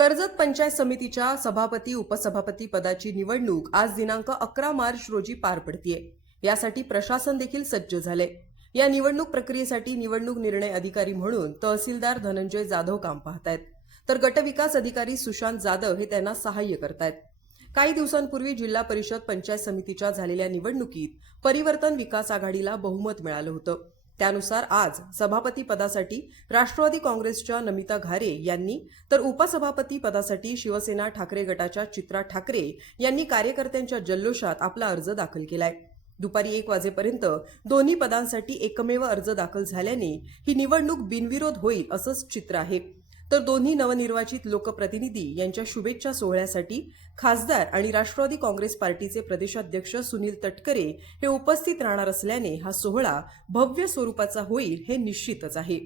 कर्जत पंचायत समितीच्या सभापती उपसभापती पदाची निवडणूक आज दिनांक 11 मार्च रोजी पार पडतीये। यासाठी प्रशासन देखील सज्ज झाले। या निवडणूक प्रक्रियेसाठी निवडणूक निर्णय अधिकारी म्हणून तहसीलदार धनंजय जाधव काम पाहतायत, तर गटविकास अधिकारी सुशांत जाधव हे त्यांना सहाय्य करतायत। काही दिवसांपूर्वी जिल्हा परिषद पंचायत समितीच्या झालेल्या निवडणुकीत परिवर्तन विकास आघाडीला बहुमत मिळालं होतं। त्यानुसार आज सभापती पदासाठी राष्ट्रवादी काँग्रेसच्या नमिता घारे यांनी, तर उपसभापती पदासाठी शिवसेना ठाकरे गटाच्या चित्रा ठाकरे यांनी कार्यकर्त्यांच्या जल्लोषात आपला अर्ज दाखल केलाय। दुपारी 1 वाजेपर्यंत दोन्ही पदांसाठी एकमेव अर्ज दाखल झाल्याने ही निवडणूक बिनविरोध होईल असंच चित्र आहे। तर दोन्ही नवनिर्वाचित लोकप्रतिनिधी यांच्या शुभेच्छा सोहळ्यासाठी खासदार आणि राष्ट्रवादी काँग्रेस पार्टीचे प्रदेशाध्यक्ष सुनील तटकरे हे उपस्थित राहणार असल्याने हा सोहळा भव्य स्वरूपाचा होईल हे निश्चितच आहे।